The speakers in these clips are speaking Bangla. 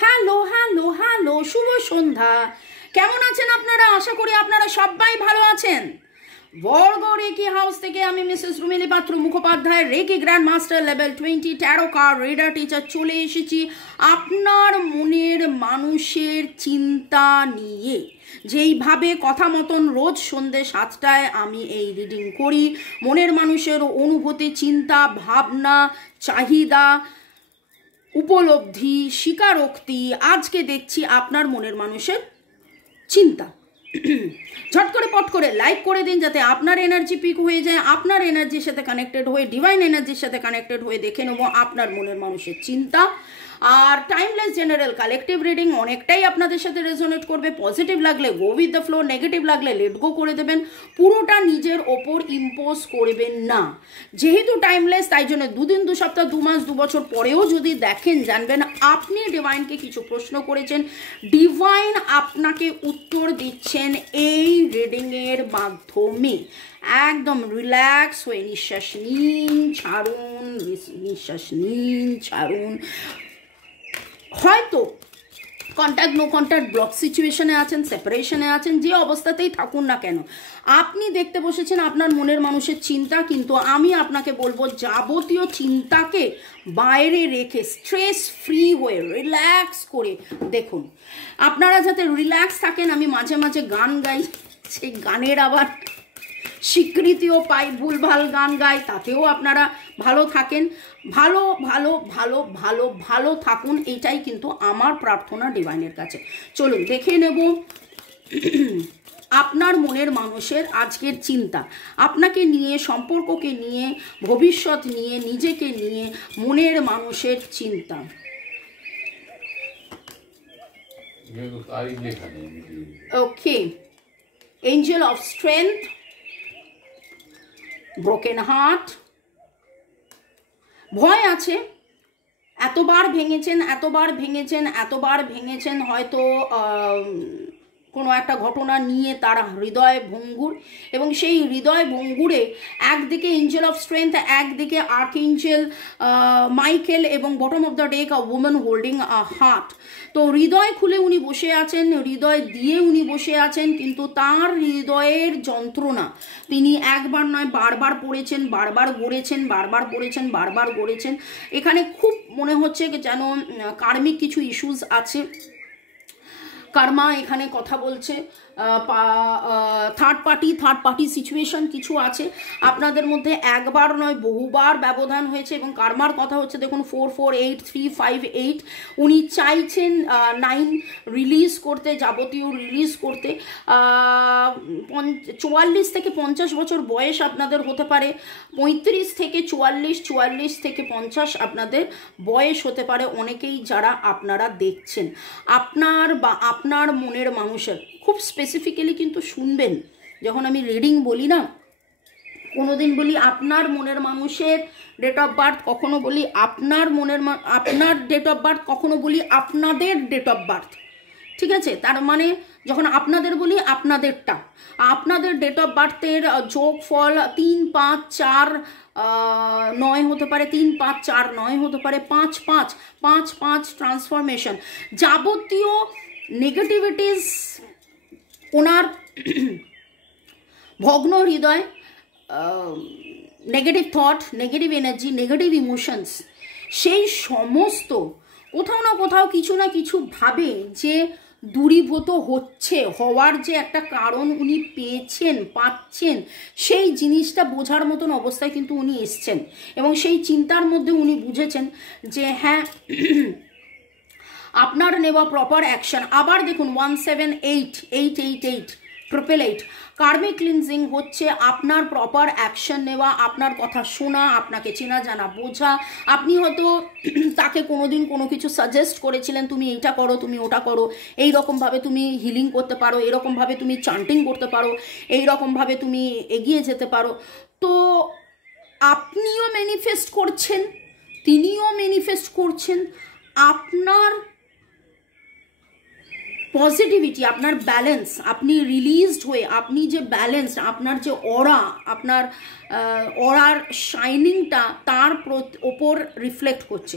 হ্যালো হ্যালো হ্যালো, শুভ সন্ধ্যা। কেমন আছেন আপনারা? আশা করি আপনারা সবাই ভালো আছেন। বরগড় রেকি হাউস থেকে আমি Mrs Rumili Patra Mukhopadhyay, reiki grand master level 20 tarot card reader teacher, চলে এসেছি আপনার মনের মানুষের চিন্তা নিয়ে। যেইভাবে কথা মতন রোজ সন্ধ্যে 7টায় আমি এই রিডিং করি, মনের মানুষের অনুভূতি, চিন্তা, ভাবনা, চাহিদা, উপলব্ধি, স্বীকারোক্তি। আজকে দেখছি আপনার মনের মানুষের চিন্তা। ঝট করে পট করে লাইক করে দিন, যাতে আপনার এনার্জি পিক হয়ে যায়, আপনার এনার্জির সাথে কানেক্টেড হয়ে, ডিভাইন এনার্জির সাথে কানেক্টেড হয়ে দেখে নেব আপনার মনের মানুষের চিন্তা। আর টাইমলেস জেনারেল কালেকটিভ রিডিং অনেকটাই আপনাদের সাথে রেজোনেট করবে। পজিটিভ লাগলে go with the flow, negative লাগলে লেট গো করে দেবেন। পুরোটা নিজের ওপর ইম্পোজ করবেন না। যেহেতু টাইমলেস, তাই জন্য 2 দিন 2 সপ্তাহ 2 মাস 2 বছর পরেও যদি দেখেন, জানবেন আপনি ডিভাইনকে কিছু প্রশ্ন করেছেন, ডিভাইন আপনাকে উত্তর দিচ্ছেন এই রিডিংয়ের মাধ্যমে। একদম রিল্যাক্স হয়ে নিঃশ্বাস নিন, ছাড়ুন, নিঃশ্বাস নিন, ছাড়ুন। হয়তো কন্ট্যাক্ট নো কন্ট্যাক্ট ব্লক সিচুয়েশনে আছেন, সেপারেশনে আছেন, যে অবস্থাতেই থাকুন না কেন, আপনি দেখতে বসেছেন আপনার মনের মানুষের চিন্তা। কিন্তু আমি আপনাকে বলবো, যাবতীয় চিন্তাকে বাইরে রেখে স্ট্রেস ফ্রি হয়ে রিল্যাক্স করে দেখুন। আপনারা যাতে রিল্যাক্স থাকেন, আমি মাঝে মাঝে গান গাই, সেই গানের আবার স্বীকৃতিও পাই, ভুলভাল গান গাই, তাতেও আপনারা ভালো থাকেন। ভালো ভালো ভালো ভালো ভালো থাকুন, এইটাই কিন্তু আমার প্রার্থনা ডিভাইনের কাছে। চলুন দেখে নেব আপনার মনের মানুষের আজকের চিন্তা, আপনাকে নিয়ে, সম্পর্ককে নিয়ে, ভবিষ্যৎ নিয়ে, নিজেকে নিয়ে মনের মানুষের চিন্তা। Okay, angel of strength, broken heart, ভয় আছে। এতবার ভেঙেছেন, এতবার ভেঙেছেন, এতবার ভেঙেছেন, হয়তো কোনো একটা ঘটনা নিয়ে তার হৃদয় ভঙ্গুর, এবং সেই হৃদয় ভঙ্গুরে একদিকে এঞ্জেল অফ স্ট্রেংথ, একদিকে আর্কএঞ্জেল মাইকেল, এবং bottom of the deck a women holding a heart. তো হৃদয় খুলে উনি বসে আছেন, হৃদয় দিয়ে উনি বসে আছেন, কিন্তু তার হৃদয়ের যন্ত্রণা তিনি একবার নয় বারবার পড়েছেন, বারবার গড়েছেন, বারবার পড়েছেন, বারবার গড়েছেন। এখানে খুব মনে হচ্ছে যেন কার্মিক কিছু ইস্যুস আছে, কার্মা এখানে কথা বলছে, থার্ড পার্টি সিচুয়েশন কিছু আছে। আপনাদের মধ্যে একবার নয় বহুবার ব্যবধান হয়েছে, এবং কার্মার কথা হচ্ছে দেখুন 4 4 8 3 5 8। উনি চাইছেন 9 রিলিজ করতে, যাবতীয় রিলিজ করতে। 44 থেকে 50 বছর বয়স আপনাদের হতে পারে, 35 থেকে 44, 44 থেকে 50 আপনাদের বয়স হতে পারে অনেকেই, যারা আপনারা দেখছেন। আপনার বা আপনার মনের মানুষের খুব স্পেসিফিক্যালি কিন্তু শুনবেন, যখন আমি রিডিং বলি না, কোনোদিন বলি আপনার মনের মানুষের ডেট অফ বার্থ, কখনো বলি আপনার আপনার ডেট অফ বার্থ, কখনো বলি আপনাদের ডেট অফ বার্থ। ঠিক আছে? তার মানে যখন আপনাদের বলি আপনাদেরটা, আপনাদের ডেট অফ বার্থের যোগ ফল 3 5 4 9 হতে পারে, 3 5 4 9 হতে পারে, 5 5 5 5 ট্রান্সফরমেশন। যাবতীয় নেগেটিভিটিস, ওনার ভগ্ন হৃদয়, negative thought, negative energy, negative emotions, সেই সমস্ত কোথাও না কোথাও কিছু না কিছু ভাবে যে দূরীভূত হচ্ছে, হওয়ার যে একটা কারণ উনি পাচ্ছেন, সেই জিনিসটা বোঝার মতন অবস্থায় কিন্তু উনি এসছেন, এবং সেই চিন্তার মধ্যে উনি বুঝেছেন যে হ্যাঁ আপনার নেওয়া প্রপার অ্যাকশন। আবার দেখুন 178 888 কার্মিক ক্লিনজিং হচ্ছে আপনার প্রপার অ্যাকশন নেওয়া, আপনার কথা শোনা, আপনাকে চেনা জানা বোঝা। আপনি হয়তো তাকে কোনোদিন কোনো কিছু সাজেস্ট করেছিলেন, তুমি এইটা করো, তুমি ওটা করো, এইরকমভাবে তুমি হিলিং করতে পারো, এরকমভাবে তুমি চান্টিং করতে পারো, এইরকমভাবে তুমি এগিয়ে যেতে পারো। তো আপনিও ম্যানিফেস্ট করছেন, তিনিও ম্যানিফেস্ট করছেন। আপনার পজিটিভিটি, আপনার ব্যালেন্স, আপনি রিলিজড হয়ে আপনি যে ব্যালেন্স, আপনার যে অরা, আপনার অরার শাইনিংটা তার ওপর রিফ্লেক্ট করছে।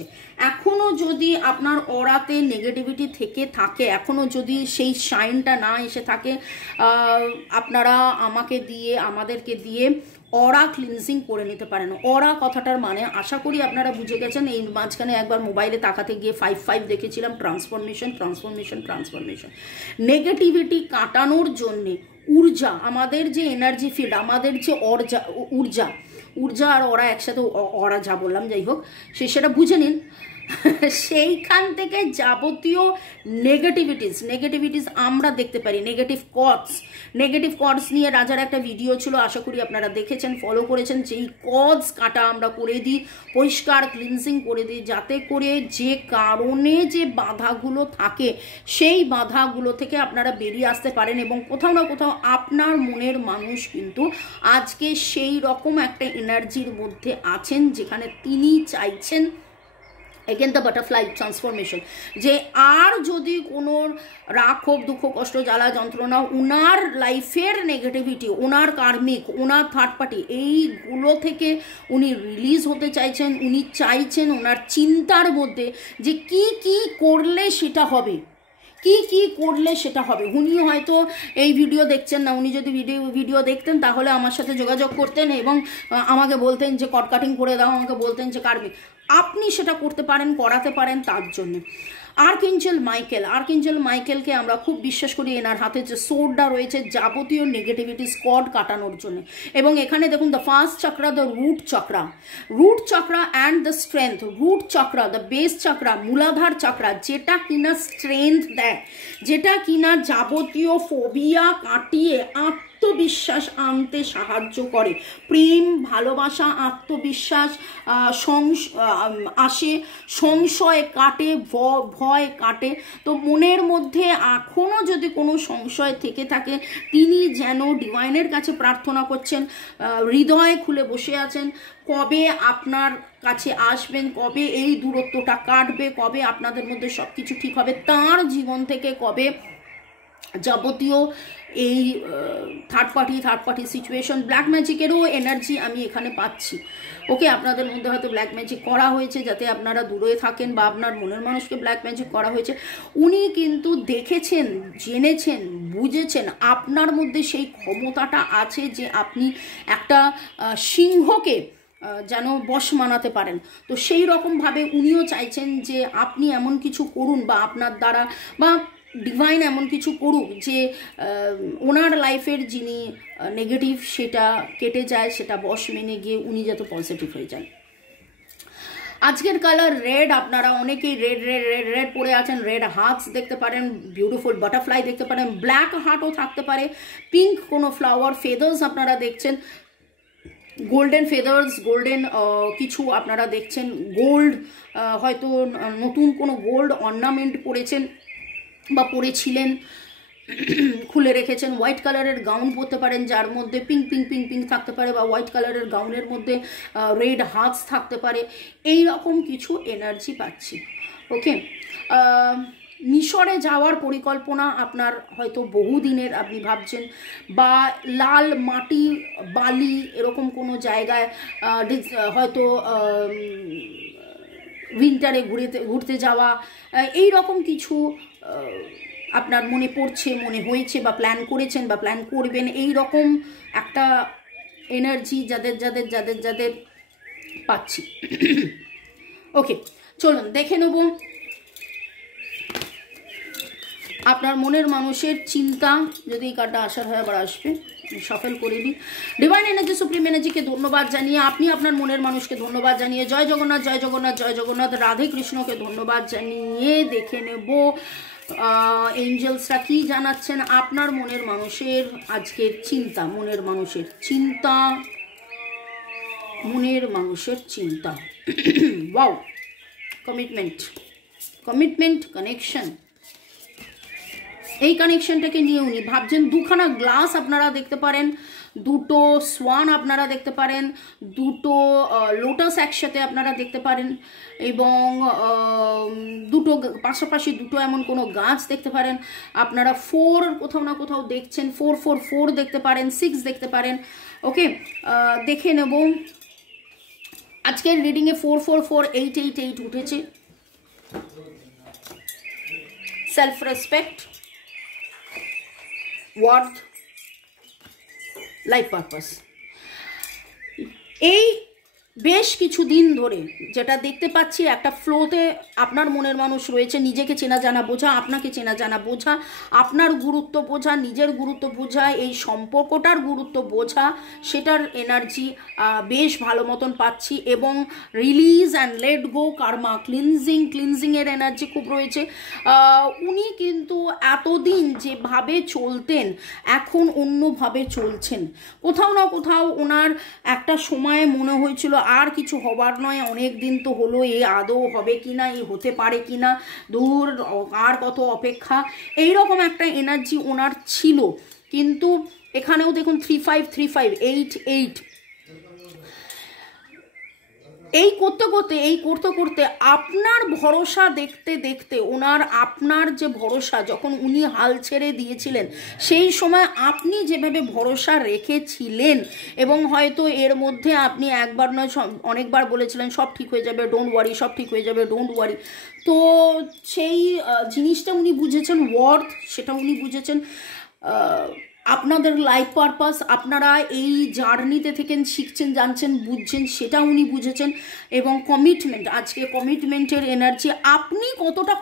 এখনও যদি আপনার অরাতে নেগেটিভিটি থেকে থাকে, এখনও যদি সেই শাইনটা না এসে থাকে, আপনারা আমাদেরকে দিয়ে অরা ক্লিনজিং করে নিতে পারেন। অরা কথাটার মানে আশা করি আপনারা বুঝে গেছেন। এই মাঝখানে একবার মোবাইলে তাকাতে গিয়ে 5 দেখেছিলাম, ট্রান্সফরমেশন ট্রান্সফরমেশন ট্রান্সফরমেশন। নেগেটিভিটি কাটানোর জন্যে ঊর্জা, আমাদের যে এনার্জি ফিল্ড, আমাদের যে ঊর্জা আর ওরা একসাথে, ওরা যা বললাম যাই হোক, সেটা বুঝে নিন। সেইখান থেকে যাবতীয় নেগেটিভিটিস আমরা দেখতে পারি। নেগেটিভ কর্ডস নিয়ে রাজার একটা ভিডিও ছিল, আশা করি আপনারা দেখেছেন, ফলো করেছেন। যেই কর্ডস কাটা আমরা করে দিই, পরিষ্কার ক্লিনজিং করে দিই, যাতে করে যে কারণে যে বাধাগুলো থাকে সেই বাধাগুলো থেকে আপনারা বেরিয়ে আসতে পারেন। এবং কোথাও না কোথাও আপনার মনের মানুষ কিন্তু আজকে সেই রকম একটা এনার্জির মধ্যে আছেন যেখানে তিনি চাইছেন, এগেন দ্য বাটারফ্লাই ট্রান্সফরমেশন, যে আর যদি কোনো রাগ, ক্ষোভ, দুঃখ, কষ্ট, জ্বালা, যন্ত্রণা, ওনার লাইফের নেগেটিভিটি, ওনার কার্মিক, ওনার থার্ড পার্টি, এইগুলো থেকে উনি রিলিজ হতে চাইছেন। উনি চাইছেন ওনার চিন্তার মধ্যে যে কি করলে সেটা হবে, কি করলে সেটা হবে। উনি হয়তো এই ভিডিও দেখছেন না, উনি যদি ভিডিও দেখতেন তাহলে আমার সাথে যোগাযোগ করতেন এবং আমাকে বলতেন যে কট কাটিং করে দাও, আমাকে বলতেন যে কার্মিক। আপনি সেটা করতে পারেন, করাতে পারেন। তার জন্য আর্কএঞ্জেল মাইকেলকে আমরা খুব বিশ্বাস করি। এনার হাতে যে সোর্ডটা রয়েছে যাবতীয় নেগেটিভিটি স্কড কাটানোর জন্য। এবং এখানে দেখুন, the first chakra, the root chakra and the strength. Root chakra, the base chakra, Muladhara chakra, যেটা কিনা স্ট্রেংথ দেয়, যেটা কিনা যাবতীয় ফোবিয়া কাটিয়ে আত্মবিশ্বাস আনতে সাহায্য করে। প্রেম, ভালোবাসা, আত্মবিশ্বাস আসে, সংশয় কাটে, ভয় কাটে। তো মনের মধ্যে এখনও যদি কোনো সংশয় থেকে থাকে, তিনি যেন ডিভাইনের কাছে প্রার্থনা করছেন, হৃদয় খুলে বসে আছেন, কবে আপনার কাছে আসবেন, কবে এই দূরত্বটা কাটবে, কবে আপনাদের মধ্যে সব কিছু ঠিক হবে, তার জীবন থেকে কবে যাবতীয় এই থার্ড পার্টি সিচুয়েশন, ব্ল্যাক ম্যাজিকেরও এনার্জি আমি এখানে পাচ্ছি। ওকে, আপনাদের মধ্যে হয়তো ব্ল্যাক ম্যাজিক করা হয়েছে যাতে আপনারা দূরে থাকেন, বা আপনার মনের মানুষকে ব্ল্যাক ম্যাজিক করা হয়েছে। উনি কিন্তু দেখেছেন, জেনেছেন, বুঝেছেন আপনার মধ্যে সেই ক্ষমতাটা আছে যে আপনি একটা সিংহকে যেন বশ মানাতে পারেন। তো সেই রকমভাবে উনিও চাইছেন যে আপনি এমন কিছু করুন, বা আপনার দ্বারা, বা ডিভাইন এমন কিছু করুক যে ওনার লাইফের যিনি নেগেটিভ সেটা কেটে যায়, সেটা বশ মেনে গিয়ে উনি যাতে পজিটিভ হয়ে যান। আজকের কালার রেড, আপনারা অনেকেই রেড পরে আছেন। রেড হার্টস দেখতে পারেন, বিউটিফুল বাটারফ্লাই দেখতে পারেন, ব্ল্যাক হার্টও থাকতে পারে, পিঙ্ক কোনো ফ্লাওয়ার, ফেদার্স আপনারা দেখছেন, গোল্ডেন ফেদার্স, গোল্ডেন কিছু আপনারা দেখছেন, গোল্ড, হয়তো নতুন কোনো গোল্ড অর্নামেন্ট পরেছেন বা পরেছিলেন, খুলে রেখেছেন। হোয়াইট কালারের গাউন পরতে পারেন যার মধ্যে পিঙ্ক থাকতে পারে, বা হোয়াইট কালারের গাউনের মধ্যে রেড হার্টস থাকতে পারে। এই রকম কিছু এনার্জি পাচ্ছি। ওকে, মিশরে যাওয়ার পরিকল্পনা আপনার হয়তো বহুদিনের, আপনি ভাবছেন, বা লাল মাটি, বালি, এরকম কোনো জায়গায় হয়তো উইন্টারে ঘুরতে যাওয়া, এই রকম কিছু আপনার মনে পড়ছে, মনে হয়েছে, বা প্ল্যান করেছেন, বা প্ল্যান করবেন। এই রকম একটা এনার্জি যাদের পাচ্ছি। ওকে, চলুন দেখে নেব আপনার মনের মানুষের চিন্তা। যদি এই কার্ডটা আসার হয় আবার আসবে, সফল করে দিই। ডিভাইন এনার্জি, সুপ্রিম এনার্জিকে ধন্যবাদ জানিয়ে, আপনি আপনার মনের মানুষকে ধন্যবাদ জানিয়ে, জয় জগন্নাথ জয় জগন্নাথ জয় জগন্নাথ, রাধে কৃষ্ণকে ধন্যবাদ জানিয়ে দেখে নেব এঞ্জেলসরা কি জানাচ্ছেন আপনার মনের মানুষের আজকের চিন্তা। মনের মানুষের চিন্তা ওয়াও, কমিটমেন্ট, কানেকশন। এই কানেকশনটাকে নিয়ে উনি ভাবছেন। দুখানা গ্লাস আপনারা দেখতে পারেন, দুটো সোয়ান আপনারা দেখতে পারেন, দুটো লোটাস একসাথে আপনারা দেখতে পারেন, এবং দুটো পাশাপাশি দুটো এমন কোনো গাছ দেখতে পারেন। আপনারা 4 কোথাও না কোথাও দেখছেন, 444 দেখতে পারেন, 6 দেখতে পারেন। ওকে, দেখে নেব। আজকের রিডিংয়ে 444 উঠেছে। Self respect, worth, life purpose. এই বেশ কিছু দিন ধরে যেটা দেখতে পাচ্ছি, একটা ফ্লোতে আপনার মনের মানুষ রয়েছে, নিজেকে চেনা জানা বোঝা, আপনাকে চেনা জানা বোঝা, আপনার গুরুত্ব বোঝা, নিজের গুরুত্ব বোঝা, এই সম্পর্কটার গুরুত্ব বোঝা, সেটার এনার্জি বেশ ভালো মতন পাচ্ছি। এবং release and let go, karma ক্লিনজিংয়ের এনার্জি খুব রয়েছে। উনি কিন্তু এতদিন যেভাবে চলতেন এখন অন্যভাবে চলছেন। কোথাও না কোথাও ওনার একটা সময়ে মনে হয়েছিল আর কিছু হবার নয়, অনেক দিন তো হলো, এ আদৌ হবে কিনা, এ হতে পারে কিনা, দূর আর কত অপেক্ষা, এইরকম একটা এনার্জি ওনার ছিল। কিন্তু এখানেও দেখুন 3535 এই করতে করতে আপনার ভরসা দেখতে দেখতে ওনার, আপনার যে ভরসা, যখন উনি হাল ছেড়ে দিয়েছিলেন সেই সময় আপনি যেভাবে ভরসা রেখেছিলেন, এবং হয়তো এর মধ্যে আপনি একবার নয় অনেকবার বলেছিলেন সব ঠিক হয়ে যাবে, ডোন্ট ওয়ারি, সব ঠিক হয়ে যাবে, ডোন্ট ওয়ারি। তো সেই জিনিসটা উনি বুঝেছেন, ওয়ার্থ, সেটা উনি বুঝেছেন। আপনাদের লাইফ পারপাস, আপনারা এই জার্নিতে থেকে শিখছেন, জানছেন, বুঝছেন, সেটা উনি বুঝেছেন। এবং কমিটমেন্ট, আজকে কমিটমেন্টের এনার্জি, আপনি কতটা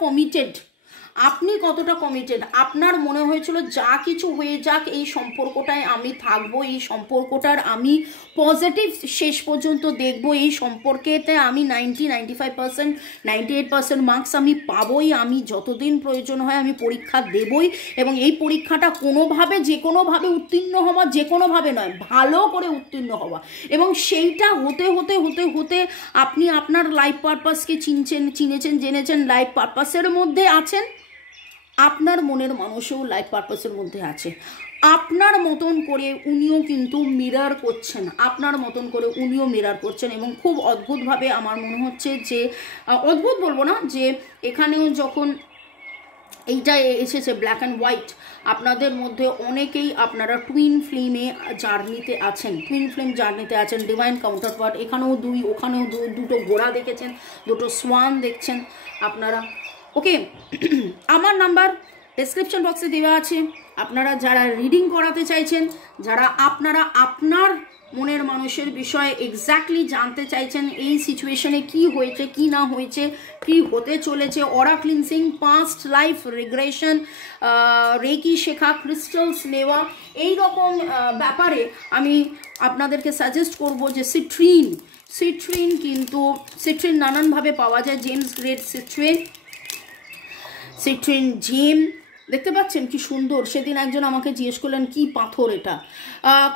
কমিটেড, আপনার মনে হয়েছিল যা কিছু হয়ে যাক এই সম্পর্কটায় আমি থাকবো, এই সম্পর্কটার আমি পজিটিভ শেষ পর্যন্ত দেখব, এই সম্পর্কেতে আমি 95%, 98% মার্কস আমি পাবই, আমি যতদিন প্রয়োজন হয় আমি পরীক্ষা দেবই, এবং এই পরীক্ষাটা কোনোভাবে যে কোনোভাবে উত্তীর্ণ হওয়া, যে কোনোভাবে নয়, ভালো করে উত্তীর্ণ হওয়া। এবং সেইটা হতে হতে হতে হতে আপনি আপনার লাইফ পারপাসকে চিনেছেন, জেনেছেন, লাইফ পারপাসের মধ্যে আছেন। আপনার মনের মানুষও লাইফ পারপাসের মধ্যে আছে। আপনার মতন করে উনিও কিন্তু মিরার করছেন, এবং খুব অদ্ভুতভাবে আমার মনে হচ্ছে যে, অদ্ভুত বলবো না, যে এখানেও যখন এইটা এসেছে ব্ল্যাক অ্যান্ড হোয়াইট, আপনাদের মধ্যে অনেকেই আপনারা টুইন ফ্লেমে জার্নিতে আছেন, ডিভাইন কাউন্টারপার্ট, এখানেও 2, ওখানেও 2, দুটো ঘোড়া দেখেছেন, দুটো সোয়ান দেখছেন আপনারা। ওকে, আমার নাম্বার ডেসক্রিপশন বক্সে দেওয়া আছে। আপনারা যারা রিডিং করাতে চাইছেন, যারা আপনারা আপনার মনের মানুষের বিষয়ে এক্স্যাক্টলি জানতে চাইছেন, এই সিচুয়েশনে কি হয়েছে, কি না হয়েছে, কি হতে চলেছে, aura cleansing, past life regression, reiki শেখা, ক্রিস্টালস নেওয়া, এই রকম ব্যাপারে আমি আপনাদেরকে সাজেস্ট করব যে সিট্রিন কিন্তু সিট্রিন নানানভাবে পাওয়া যায়। জেমস গ্রেড সিট্রিন জেম দেখতে পাচ্ছেন কি সুন্দর। সেদিন একজন আমাকে জিজ্ঞেস করলেন কি পাথর এটা,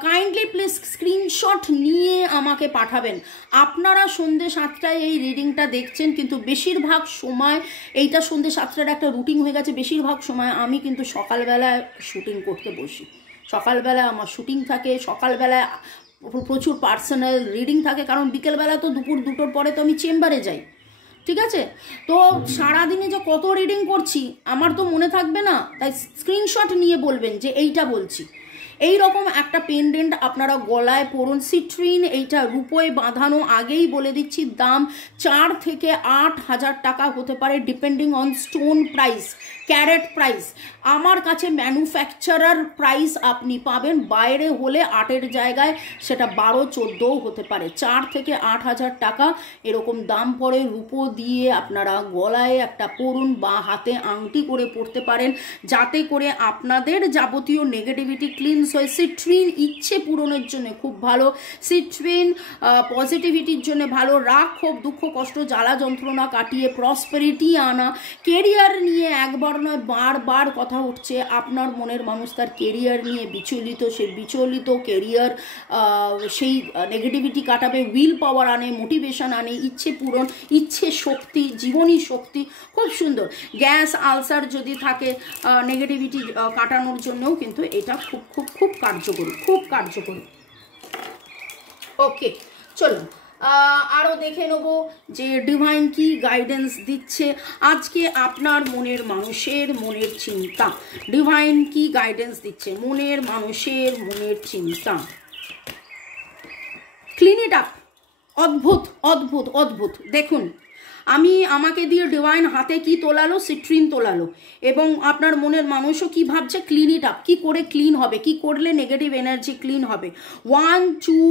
কাইন্ডলি প্লিজ স্ক্রিনশট নিয়ে আমাকে পাঠাবেন। আপনারা সন্ধ্যে 7টায় এই রিডিংটা দেখছেন, কিন্তু বেশিরভাগ সময় এইটা সন্ধ্যে 7টার একটা রুটিন হয়ে গেছে। বেশিরভাগ সময় আমি কিন্তু সকালবেলায় শুটিং করতে বসি, সকালবেলা আমার শুটিং থাকে, সকালবেলায় প্রচুর পার্সোনাল রিডিং থাকে, কারণ বিকেলবেলা তো দুপুর 2টোর পরে তো আমি চেম্বারে যাই, ঠিক আছে? তো সারাদিনে যে কত রিডিং করছি আমার তো মনে থাকবে না, তাই স্ক্রিনশট নিয়ে বলবেন যে এইটা বলছি। এই রকম একটা পেন্ডেন্ট আপনারা গলায় পরুন। সিট্রিন এইটা রূপোয় বাঁধানো, আগেই বলে দিচ্ছি দাম 4 থেকে 8 হাজার টাকা হতে পারে, depending on stone price, carat price. আমার কাছে ম্যানুফ্যাকচারার প্রাইস আপনি পাবেন, বাইরে হলে 8-এর জায়গায় সেটা 12-14ও হতে পারে। 4 থেকে 8 হাজার টাকা এরকম দাম পড়ে। রূপো দিয়ে আপনারা গলায় একটা পরুন বা হাতে আংটি করে পরতে পারেন, যাতে করে আপনাদের যাবতীয় নেগেটিভিটি ক্লিনস হয়। সিট্রিন ইচ্ছে পূরণের জন্য খুব ভালো, সিট্রিন পজিটিভিটির জন্য ভালো, রাগ ক্ষোভ দুঃখ কষ্ট জ্বালা যন্ত্রণা কাটিয়ে প্রসপেরিটি আনা। কেরিয়ার নিয়ে একবার নয় বারবার কথা উঠছে, আপনার মনের মানুষ তার কেরিয়ার নিয়ে বিচলিত, সে বিচলিত কেরিয়ার সেই নেগেটিভিটি কাটাবে, উইল পাওয়ার আনে, মোটিভেশন আনে, ইচ্ছে পূরণ, ইচ্ছে শক্তি, জীবনী শক্তি, খুব সুন্দর। গ্যাস আলসার যদি থাকে নেগেটিভিটি কাটানোর জন্যও কিন্তু এটা খুব খুব খুব কার্যকরী, খুব কার্যকরী। ওকে, চলো আরও দেখে নেব যে ডিভাইন কি গাইডেন্স দিচ্ছে আজকে আপনার মনের মানুষের মনের চিন্তা। ডিভাইন কি গাইডেন্স দিচ্ছে মনের মানুষের মনের চিন্তা। Clean it up. অদ্ভুত অদ্ভুত অদ্ভুত। দেখুন আমাকে দিয়ে ডিভাইন হাতে কি তোলালো, সিট্রিন তোলালো, এবং আপনার মনের মানুষও কি ভাবছে, ক্লিন ইট আপ। কি করে ক্লিন হবে, কি করলে নেগেটিভ এনার্জি ক্লিন হবে। 1 2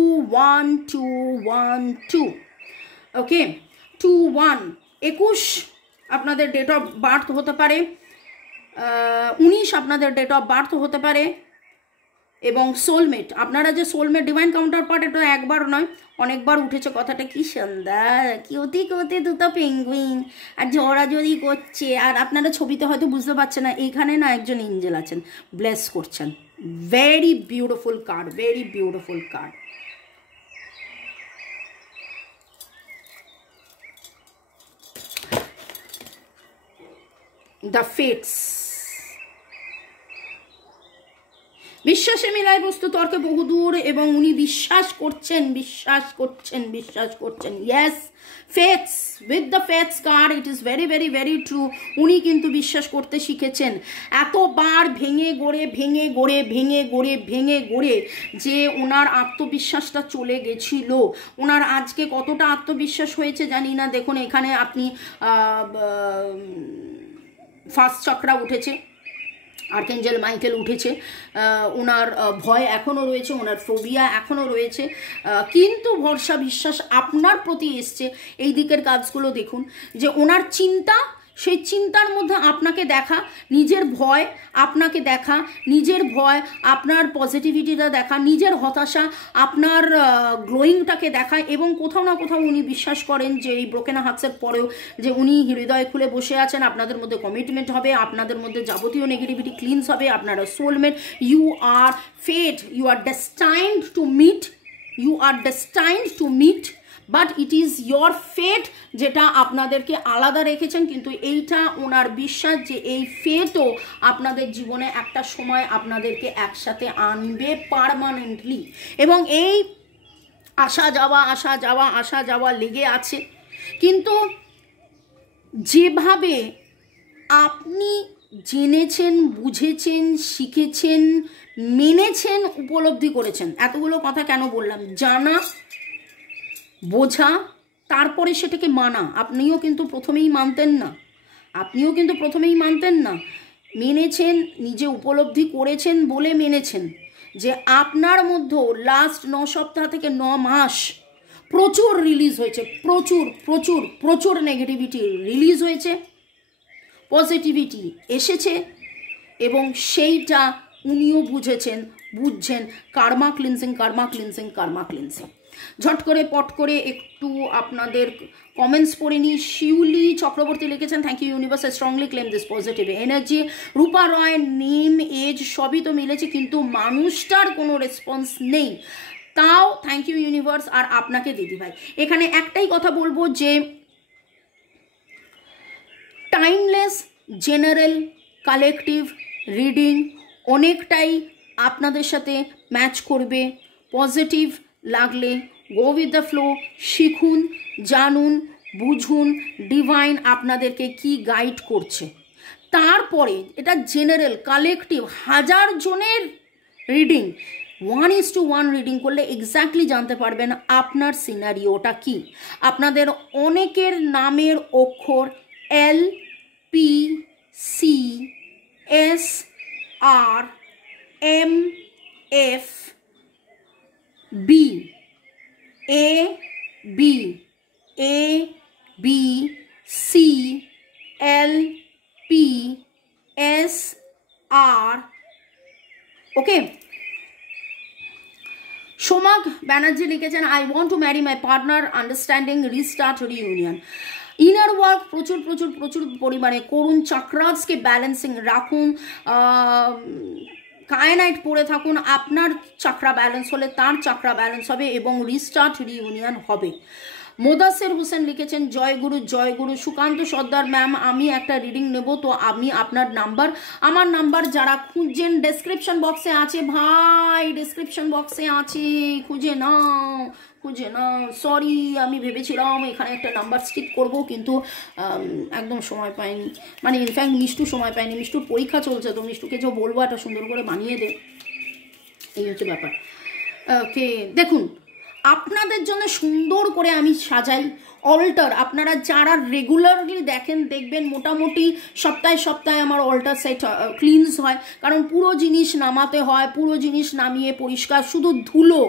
1 2 1 2। ওকে, 2 1 21 আপনাদের ডেট অফ বার্থ হতে পারে, 19 আপনাদের ডেট অফ বার্থ হতে পারে। এবং সোলমেট, আপনারা যে সোলমেট ডিভাইন কাউন্টার পার্ট, এটা একবার নয় অনেকবার উঠেছে কথাটা। কি সুন্দর, কিউতি কিউতি দুটো পেঙ্গুইন আর জড়াজড়ি করছে, আর আপনারা ছবিতে হয়তো বুঝতে পারছেন না, এইখানে না একজন এঞ্জেল আছেন, ব্লেস করছেন। Very beautiful card, very beautiful card. The fates. বিশ্বাসে মেলায় বস্তু তর্কে বহুদূর, এবং উনি বিশ্বাস করছেন, বিশ্বাস করছেন, বিশ্বাস করছেন। Yes, faiths, with the faiths card, it is very very very true. উনি কিন্তু বিশ্বাস করতে শিখেছেন। এতবার ভেঙে গড়ে ভেঙে গড়ে ভেঙে গড়ে ভেঙে গড়ে যে ওনার আত্মবিশ্বাসটা চলে গেছিল, ওনার আজকে কতটা আত্মবিশ্বাস হয়েছে জানি না। দেখুন এখানে আপনি ফার্স্ট চক্রা উঠেছে, আর্কেঞ্জেল মাইকেল উঠেছে, ওনার ভয় এখনও রয়েছে, ওনার ফোবিয়া এখনও রয়েছে, কিন্তু ভরসা বিশ্বাস আপনার প্রতি এসছে। এই দিকের কাজগুলো দেখুন যে ওনার চিন্তা, সেই চিন্তার মধ্যে আপনাকে দেখা, নিজের ভয় আপনাকে দেখা, নিজের ভয় আপনার পজিটিভিটিটা দেখা, নিজের হতাশা আপনার গ্লোয়িংটাকে দেখা, এবং কোথাও না কোথাও উনি বিশ্বাস করেন যে এই ব্রোকেন হার্টসের পরেও যে উনি হৃদয় খুলে বসে আছেন। আপনাদের মধ্যে কমিটমেন্ট হবে, আপনাদের মধ্যে যাবতীয় নেগেটিভিটি ক্লিনস হবে, আপনারা soulmate, you are fate, you are destined to meet, you are destined to meet, but it is your fate, যেটা আপনাদেরকে আলাদা রেখেছেন। কিন্তু এইটা ওনার বিশ্বাস যে এই ফেটও আপনাদের জীবনে একটা সময় আপনাদেরকে একসাথে আনবে পার্মানেন্টলি, এবং এই আসা যাওয়া আসা যাওয়া আসা যাওয়া লেগে আছে। কিন্তু যেভাবে আপনি জেনেছেন, বুঝেছেন, শিখেছেন, মেনেছেন, উপলব্ধি করেছেন, এতগুলো কথা কেন বললাম, জানা, বোঝা, তারপরে সেটাকে মানা। আপনিও কিন্তু প্রথমেই মানতেন না, আপনিও কিন্তু প্রথমেই মানতেন না, মেনেছেন, নিজে উপলব্ধি করেছেন বলে মেনেছেন যে আপনার মধ্যে লাস্ট 9 সপ্তাহ থেকে 9 মাস প্রচুর রিলিজ হয়েছে, প্রচুর প্রচুর প্রচুর নেগেটিভিটি রিলিজ হয়েছে, পজিটিভিটি এসেছে, এবং সেইটা উনিও বুঝেছেন, বুঝছেন। Karma cleansing, Karma cleansing, Karma cleansing. ঝট করে পট করে একটু আপনাদের কমেন্টস পড়ে নিই। শিউলি চক্রবর্তী লিখেছেন, thank you universe, I strongly claim this positive energy. Rupa Roy, name, age সবই তো মিলেছে, কিন্তু মানুষটার কোনো রেসপন্স নেই, তাও থ্যাংক ইউ ইউনিভার্স। আর আপনাকে দিদিভাই, এখানে একটাই কথা বলবো যে টাইমলেস জেনারেল কালেকটিভ রিডিং অনেকটাই আপনাদের সাথে ম্যাচ করবে। পজিটিভ লাগলে গো উইথ দ্য ফ্লো, শিখুন, জানুন, বুঝুন ডিভাইন আপনাদেরকে কি গাইড করছে। তারপরে এটা জেনারেল কালেকটিভ 1000 জনের রিডিং, 1:1 রিডিং করলে এক্স্যাক্টলি জানতে পারবেন আপনার সিনারিওটা কি। আপনাদের অনেকের নামের অক্ষর এল, পি, সি, এস, আর, এম, এফ, বি, এ, বি, এ, বি, সি, এল, পি, এস, আর। ওকে, সোমাগ ব্যানার্জি লিখেছেন, I want to marry my partner, understanding, restart, reunion. Inner work প্রচুর প্রচুর প্রচুর পরিমাণে করুন, চাক্রাসকে ব্যালেন্সিং রাখুন, কায়নাইট পড়ে থাকুন। আপনার চাকরা ব্যালেন্স হলে তার চাকরা ব্যালেন্স হবে, এবং রিস্টার্ট, রিইউনিয়ন হবে। মোদাসের হোসেন লিখেছেন জয় গুরু। সুকান্ত সর্দার ম্যাম আমি একটা রিডিং নেব, তো আমি আপনার নাম্বার, আমার নাম্বার যারা খুঁজছেন ডেসক্রিপশন বক্সে আছে ভাই, ডেসক্রিপশন বক্সে আছে, খুঁজে নাও। সরি, আমি ভেবেছিলাম এখানে একটা নাম্বার স্টিক করব, কিন্তু একদম সময় পাইনি, মানে ইনফ্যাক্ট মিষ্টু সময় পাইনি, মিষ্টুর পরীক্ষা চলছে, তো মিষ্টুকে যে বলবো একটা সুন্দর করে বানিয়ে দে, এই হচ্ছে ব্যাপার। ওকে, দেখুন আপনাদের জন্য সুন্দর করে আমি সাজাই অল্টার। আপনারা যারা রেগুলারলি দেখবেন মোটামুটি সপ্তাহে আমার অল্টার সেট ক্লিনস হয়, কারণ পুরো জিনিস নামাতে হয়, পুরো জিনিস নামিয়ে পরিষ্কার, শুধু ধুলো,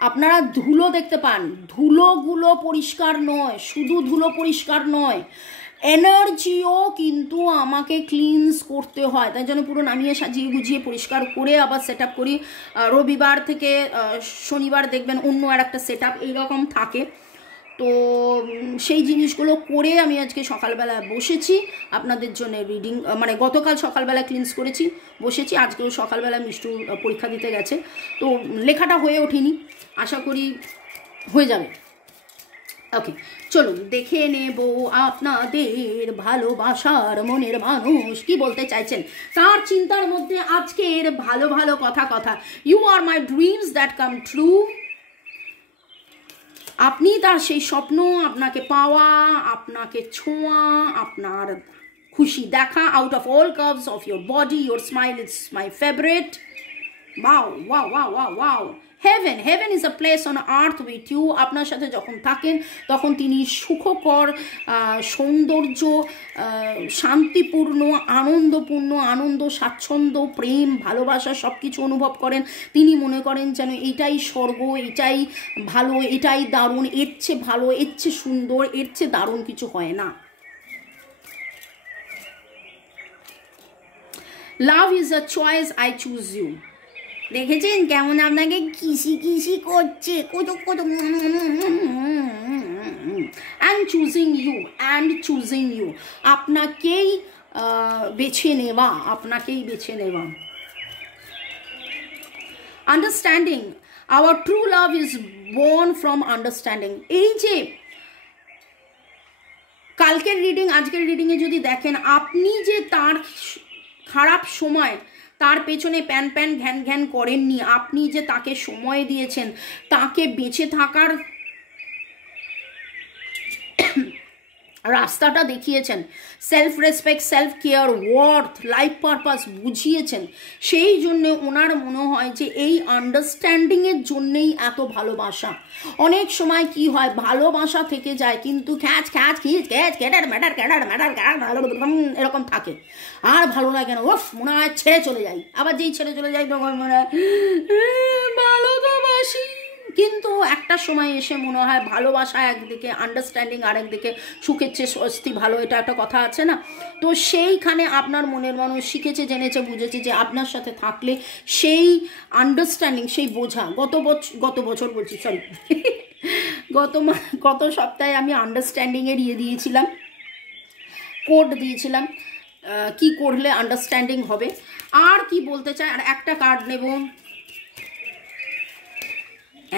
আপনারা ধুলো দেখতে পান, ধুলোগুলো পরিষ্কার নয়, শুধু ধুলো পরিষ্কার নয়, এনার্জিও কিন্তু আমাকে ক্লিনস করতে হয়, তাই জন্য পুরো নামিয়ে সাজিয়ে গুজিয়ে পরিষ্কার করে আবার সেট আপ করি। রবিবার থেকে শনিবার দেখবেন অন্য আর একটা সেট আপ এইরকম থাকে, তো সেই জিনিসগুলো করে আমি আজকে সকালবেলা বসেছি আপনাদের জন্য রিডিং, মানে গতকাল সকালবেলা ক্লিনস করেছি, বসেছি, আজকেও সকালবেলা মিষ্টু পরীক্ষা দিতে গেছে, তো লেখাটা হয়ে ওঠেনি, আশা করি হয়ে যাবে। ওকে, চলুন দেখে নেব আপনাদের ভালোবাসার মনের মানুষ কি বলতে চাইছেন, তার চিন্তার মধ্যে আজকের ভালো কথা। You are my dreams that come true. আপনি তার সেই স্বপ্ন, আপনাকে পাওয়া, আপনাকে ছোঁয়া, আপনার খুশি দেখা, out of all curves of your body your smile is my favourite. Wow. Heaven is a place on earth with you. আপনার সাথে যখন থাকেন তখন তিনি সুখকর, সৌন্দর্য, শান্তিপূর্ণ, আনন্দ, স্বাচ্ছন্দ্য, প্রেম, ভালোবাসা সব কিছু অনুভব করেন। তিনি মনে করেন যেন এটাই স্বর্গ, এটাই ভালো, এটাই দারুণ, এর চেয়ে ভালো, এর চেয়ে সুন্দর, এর চেয়ে দারুণ কিছু হয় না। Love is a choice, I choose you. দেখেছেন কেমন আপনাকে কিসি করছে, অ্যান্ড চুজিং ইউ, আপনাকেই বেছে নেওয়া। Understanding, our true love is born from understanding. এই যে কালকের রিডিং আজকের রিডিংয়ে যদি দেখেন, আপনি যে তার খারাপ সময় তার পেছনে প্যান ঘ্যান করেননি, আপনি যে তাকে সময় দিয়েছেন, তাকে বেঁচে থাকার রাস্তাটা দেখিয়েছেন, self respect, self care, worth, life purpose বুঝিয়েছেন, সেই জন্য ওনার মনে হয় যে এই আন্ডারস্ট্যান্ডিংয়ের জন্যেই এত ভালোবাসা। অনেক সময় কি হয়, ভালোবাসা থেকে যায় কিন্তু খ্যাচ এরকম থাকে, আর ভালো লাগে না, ওফ মনে হয় ছেড়ে চলে যাই। আবার যেই ছেড়ে চলে যাই তখন মনে হয় ভালো তো বাসি, কিন্তু একটা সময় এসে মনে হয় ভালোবাসা একদিকে, আন্ডারস্ট্যান্ডিং আরেকদিকে, সুখের চেয়ে স্বস্তি ভালো, এটা একটা কথা আছে না? তো সেইখানে আপনার মনের মানুষ শিখেছে, জেনেছে, বুঝেছে যে আপনার সাথে থাকলে সেই আন্ডারস্ট্যান্ডিং, সেই বোঝা, গত বছর বলছি সরি গত সপ্তাহে আমি আন্ডারস্ট্যান্ডিংয়ের দিয়েছিলাম, কোড দিয়েছিলাম, কি করলে আন্ডারস্ট্যান্ডিং হবে। আর কি বলতে চাই, আর একটা কার্ড নেব,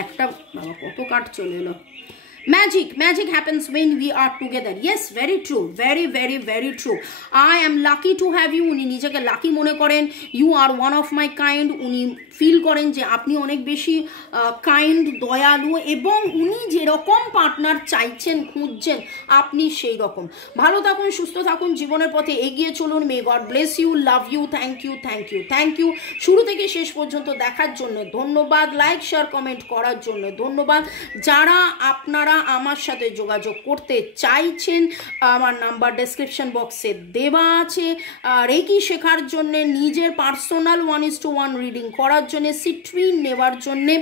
একটা বাবা কত কার্ড চলে এলো। Magic happens when we are together. Yes, very true, very true. I am lucky to have you. উনি নিজেকে লাকি মনে করেন। You are one of my kind. উনি ফিল করেন যে আপনি অনেক বেশি কাইন্ড, দয়ালু, এবং উনি যেরকম পার্টনার চাইছেন, খুঁজছেন, আপনি সেই রকম। ভালো থাকুন, সুস্থ থাকুন, জীবনের পথে এগিয়ে চলুন। May god bless you, love you, thank you. শুরু থেকে শেষ পর্যন্ত দেখার জন্য ধন্যবাদ, লাইক শেয়ার কমেন্ট করার জন্য ধন্যবাদ। যারা আপনারা আমার সাথে যোগাযোগ করতে চাইছেন, আমার নাম্বার ডেসক্রিপশন বক্সে দেওয়া আছে। রেকি শেখার জন্য, নিজের পার্সোনাল 1:1 রিডিং করার জন্য, সিট্রিন নেওয়ার জন্যে,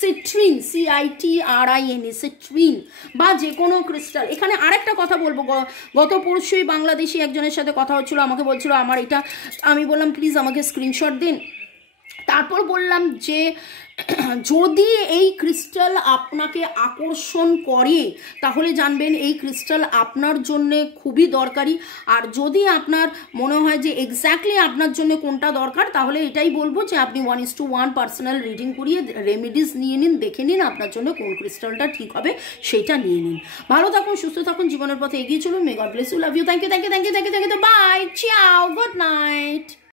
সিট্রিন CITRIN সিট্রিন বা যে কোনো ক্রিস্টাল। এখানে আরেকটা কথা বলবো, গত পরশুই বাংলাদেশি একজনের সাথে কথা হচ্ছিল, আমাকে বলছিল আমার এটা, আমি বললাম প্লিজ আমাকে স্ক্রিনশট দিন। তারপর বললাম যে যদি এই ক্রিস্টাল আপনাকে আকর্ষণ করে তাহলে জানবেন এই ক্রিস্টাল আপনার জন্য খুবই দরকারি। আর যদি আপনার মনে হয় যে এক্স্যাক্টলি আপনার জন্য কোনটা দরকার, তাহলে এটাই বলবো যে আপনি 1:1 পার্সোনাল রিডিং করিয়ে রেমেডিস নিয়ে নিন, দেখে নিন আপনার জন্য কোন ক্রিস্টালটা ঠিক হবে সেটা নিয়ে নিন। ভালো থাকুন, সুস্থ থাকুন, জীবনের পথে এগিয়ে চলুন। May god bless you, love you, thank you, thank you, thank you, thank you, thank you, bye, ciao, good night.